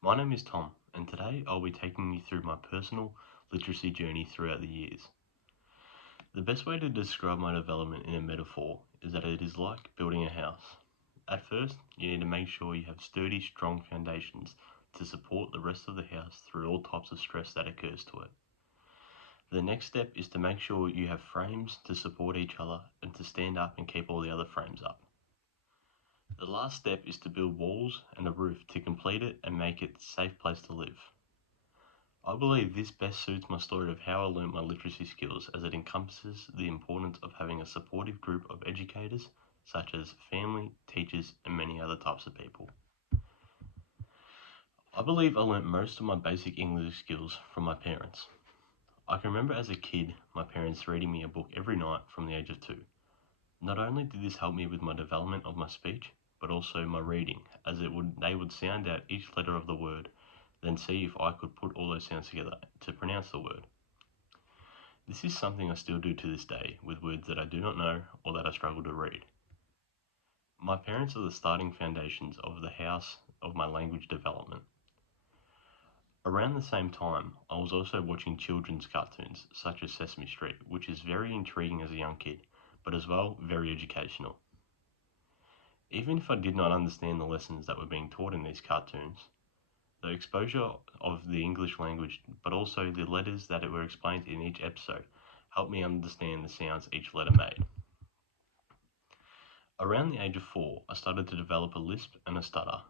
My name is Tom, and today I'll be taking you through my personal literacy journey throughout the years. The best way to describe my development in a metaphor is that it is like building a house. At first, you need to make sure you have sturdy, strong foundations to support the rest of the house through all types of stress that occurs to it. The next step is to make sure you have frames to support each other and to stand up and keep all the other frames up. The last step is to build walls and a roof to complete it and make it a safe place to live. I believe this best suits my story of how I learnt my literacy skills as it encompasses the importance of having a supportive group of educators, such as family, teachers, and many other types of people. I believe I learnt most of my basic English skills from my parents. I can remember as a kid my parents reading me a book every night from the age of 2. Not only did this help me with my development of my speech, but also my reading, as they would sound out each letter of the word, then see if I could put all those sounds together to pronounce the word. This is something I still do to this day with words that I do not know or that I struggle to read. My parents are the starting foundations of the house of my language development. Around the same time, I was also watching children's cartoons such as Sesame Street, which is very intriguing as a young kid, but as well very educational. Even if I did not understand the lessons that were being taught in these cartoons, the exposure of the English language, but also the letters that were explained in each episode, helped me understand the sounds each letter made. Around the age of 4, I started to develop a lisp and a stutter.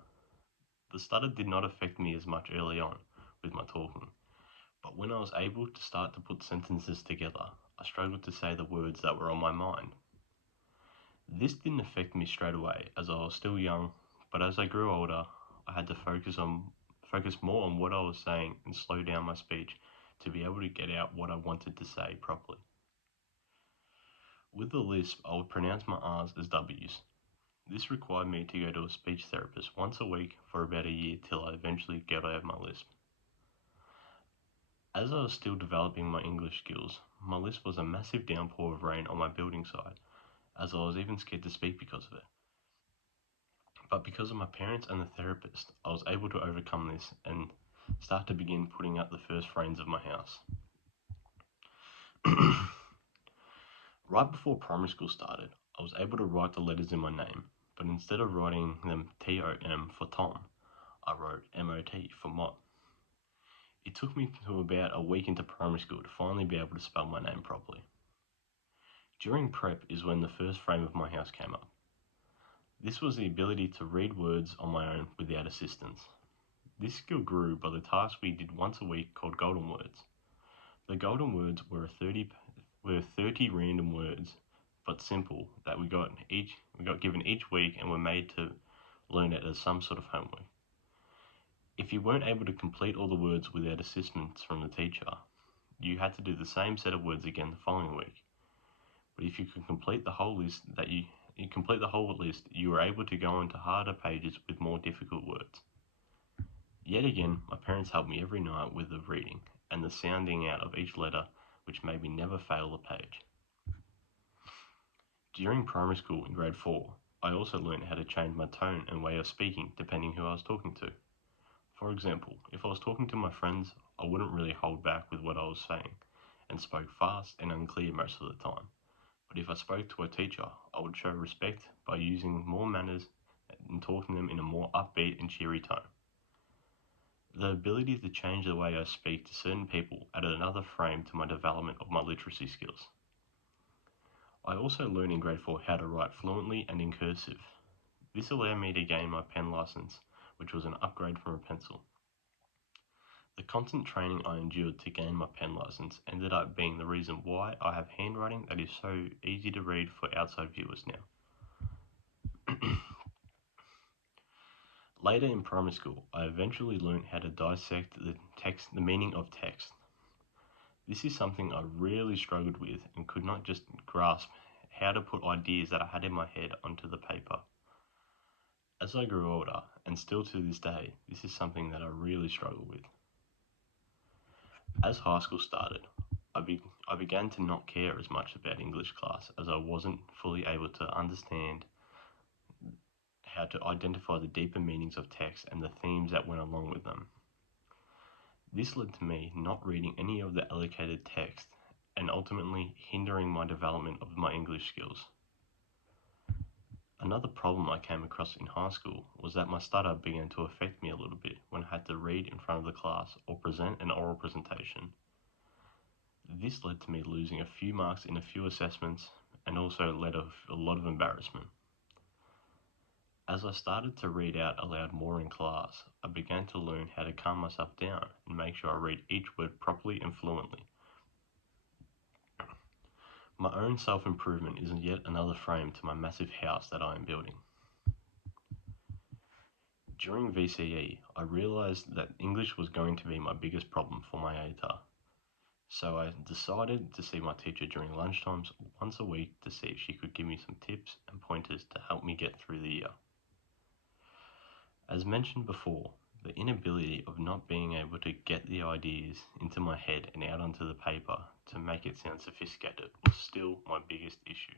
The stutter did not affect me as much early on with my talking, but when I was able to start to put sentences together, I struggled to say the words that were on my mind. This didn't affect me straight away as I was still young, but as I grew older, I had to focus more on what I was saying and slow down my speech to be able to get out what I wanted to say properly. With the lisp, I would pronounce my R's as W's. This required me to go to a speech therapist once a week for about a year till I eventually got over my lisp. As I was still developing my English skills, my lisp was a massive downpour of rain on my building site, as I was even scared to speak because of it. But because of my parents and the therapist, I was able to overcome this and start to begin putting up the first frames of my house. Right before primary school started, I was able to write the letters in my name, but instead of writing them TOM for Tom, I wrote MOT for Mott. It took me to about a week into primary school to finally be able to spell my name properly. During prep is when the first frame of my house came up. This was the ability to read words on my own without assistance. This skill grew by the task we did once a week called Golden Words. The Golden Words were 30 random words, but simple, that we got given each week and were made to learn it as some sort of homework. If you weren't able to complete all the words without assistance from the teacher, you had to do the same set of words again the following week. But if you could complete the whole list, you were able to go into harder pages with more difficult words. Yet again, my parents helped me every night with the reading and the sounding out of each letter, which made me never fail a page. During primary school in grade 4, I also learned how to change my tone and way of speaking depending who I was talking to. For example, if I was talking to my friends, I wouldn't really hold back with what I was saying and spoke fast and unclear most of the time. But if I spoke to a teacher, I would show respect by using more manners and talking to them in a more upbeat and cheery tone. The ability to change the way I speak to certain people added another frame to my development of my literacy skills. I also learned in grade 4 how to write fluently and in cursive. This allowed me to gain my pen license, which was an upgrade from a pencil. The constant training I endured to gain my pen license ended up being the reason why I have handwriting that is so easy to read for outside viewers now. Later in primary school, I eventually learned how to dissect the meaning of text. This is something I really struggled with and could not just grasp how to put ideas that I had in my head onto the paper. As I grew older, and still to this day, this is something that I really struggle with. As high school started, I began to not care as much about English class as I wasn't fully able to understand how to identify the deeper meanings of text and the themes that went along with them. This led to me not reading any of the allocated text and ultimately hindering my development of my English skills. Another problem I came across in high school was that my stutter began to affect me a little bit when I had to read in front of the class or present an oral presentation. This led to me losing a few marks in a few assessments and also led to a lot of embarrassment. As I started to read out aloud more in class, I began to learn how to calm myself down and make sure I read each word properly and fluently. My own self-improvement is yet another frame to my massive house that I am building. During VCE, I realised that English was going to be my biggest problem for my ATAR. So I decided to see my teacher during lunchtimes once a week to see if she could give me some tips and pointers to help me get through the year. As mentioned before, the inability of not being able to get the ideas into my head and out onto the paper to make it sound sophisticated was still my biggest issue.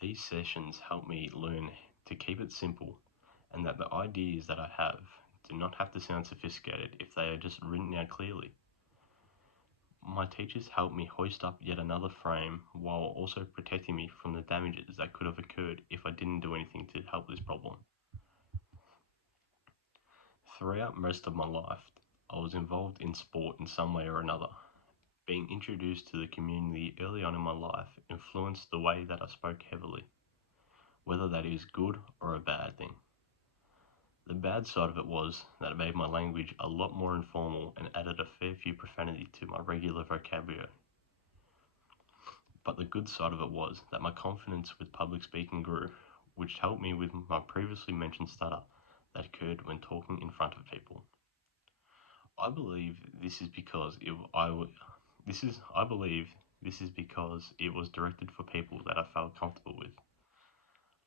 These sessions help me learn to keep it simple and that the ideas that I have do not have to sound sophisticated if they are just written out clearly. My teachers helped me hoist up yet another frame while also protecting me from the damages that could have occurred if I didn't do anything to help this problem. Throughout most of my life, I was involved in sport in some way or another. Being introduced to the community early on in my life influenced the way that I spoke heavily, whether that is good or a bad thing. The bad side of it was that it made my language a lot more informal and added a fair few profanity to my regular vocabulary. But the good side of it was that my confidence with public speaking grew, which helped me with my previously mentioned stutter that occurred when talking in front of people. I believe this is because it was directed for people that I felt comfortable with.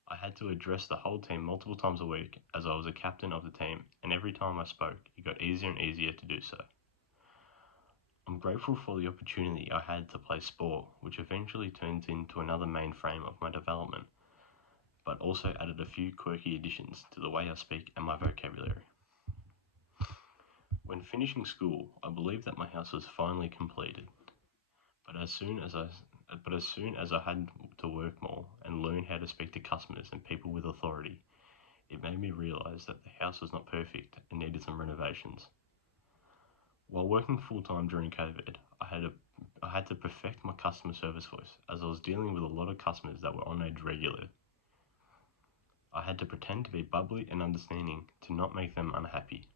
I had to address the whole team multiple times a week as I was a captain of the team, and every time I spoke, it got easier and easier to do so. I'm grateful for the opportunity I had to play sport, which eventually turned into another mainframe of my development, but also added a few quirky additions to the way I speak and my vocabulary. When finishing school, I believed that my house was finally completed, but as soon as I had to work more and learn how to speak to customers and people with authority, it made me realise that the house was not perfect and needed some renovations. While working full-time during COVID, I had to perfect my customer service voice as I was dealing with a lot of customers that were on edge regularly. I had to pretend to be bubbly and understanding to not make them unhappy.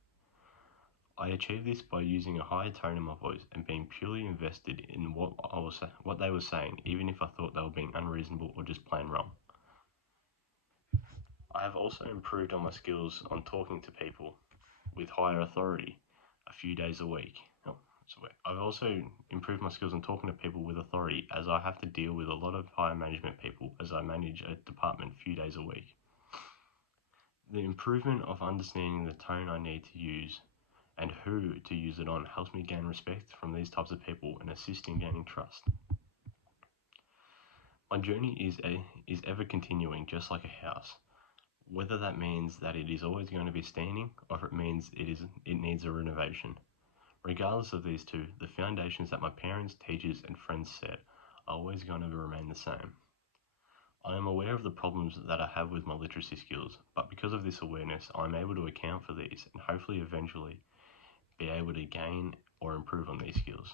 I achieved this by using a higher tone in my voice and being purely invested in what they were saying, even if I thought they were being unreasonable or just plain wrong. I have also improved on my skills on talking to people with higher authority a few days a week. I've also improved my skills on talking to people with authority as I have to deal with a lot of higher management people as I manage a department a few days a week. The improvement of understanding the tone I need to use and who to use it on helps me gain respect from these types of people and assist in gaining trust. My journey is ever continuing, just like a house. Whether that means that it is always going to be standing or if it means it needs a renovation. Regardless of these two, the foundations that my parents, teachers, and friends set are always going to remain the same. I am aware of the problems that I have with my literacy skills, but because of this awareness, I am able to account for these and hopefully eventually be able to gain or improve on these skills.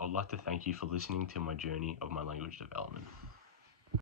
I would like to thank you for listening to my journey of my language development.